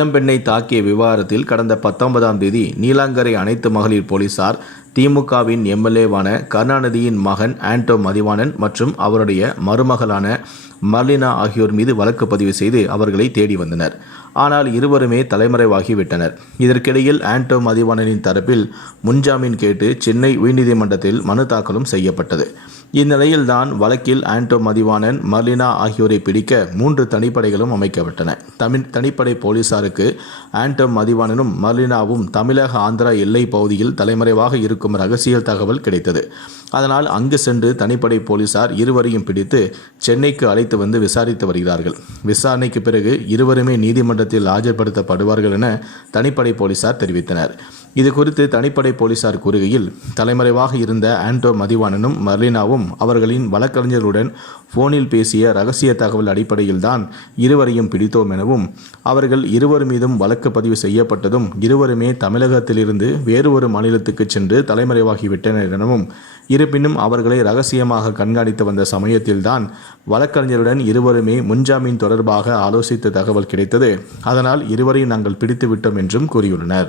இளம்பெண்ணை தாக்கிய விவகாரத்தில் கடந்த பத்தொன்பதாம் தேதி நீலாங்கரை அனைத்து மகளிர் போலீசார் திமுகவின் எம்எல்ஏவான கருணாநிதியின் மகன் ஆண்டோ மதிவாணன் மற்றும் அவருடைய மருமகளான மர்லினா ஆகியோர் மீது வழக்கு பதிவு செய்து அவர்களை தேடி வந்தனர். ஆனால் இருவருமே தலைமறைவாகிவிட்டனர். இதற்கிடையில் ஆண்டோ மதிவாணனின் தரப்பில் முன்ஜாமீன் கேட்டு சென்னை உயர்நீதிமன்றத்தில் மனு தாக்கலும் செய்யப்பட்டது. இந்நிலையில்தான் வழக்கில் ஆண்டோ மதிவாணன் மர்லினா ஆகியோரை பிடிக்க மூன்று தனிப்படைகளும் அமைக்கப்பட்டன. தமிழ் தனிப்படை போலீசாருக்கு ஆண்டோ மதிவாணனும் மர்லினாவும் தமிழக ஆந்திரா எல்லை பகுதியில் தலைமறைவாக இருக்கும் ரகசிய தகவல் கிடைத்தது. அதனால் அங்கு சென்று தனிப்படை போலீசார் இருவரையும் பிடித்து சென்னைக்கு அழைத்து வந்து விசாரித்து வருகிறார்கள். விசாரணைக்கு பிறகு இருவருமே நீதிமன்றத்தில் ஆஜர்படுத்தப்படுவார்கள் என தனிப்படை போலீசார் தெரிவித்தனர். இது குறித்து தனிப்படை போலீசார் கூறுகையில் தலைமறைவாக இருந்த ஆண்டோ மதிவாணனும் மர்லினாவும் அவர்களின் வழக்கறிஞர்களுடன் போனில் பேசிய ரகசிய தகவல் அடிப்படையில்தான் இருவரையும் பிடித்தோம் எனவும் அவர்கள் இருவர் மீதும் வழக்கு பதிவு செய்யப்பட்டதும் இருவருமே தமிழகத்திலிருந்து வேறு ஒரு மாநிலத்துக்கு சென்று தலைமறைவாகிவிட்டனர் எனவும் இருப்பினும் அவர்களை ரகசியமாக கண்காணித்து வந்த சமயத்தில்தான் வழக்கறிஞருடன் இருவருமே முன்ஜாமீன் தொடர்பாக ஆலோசித்த தகவல் கிடைத்தது. அதனால் இருவரையும் நாங்கள் பிடித்து விட்டோம் என்றும் கூறியுள்ளனர்.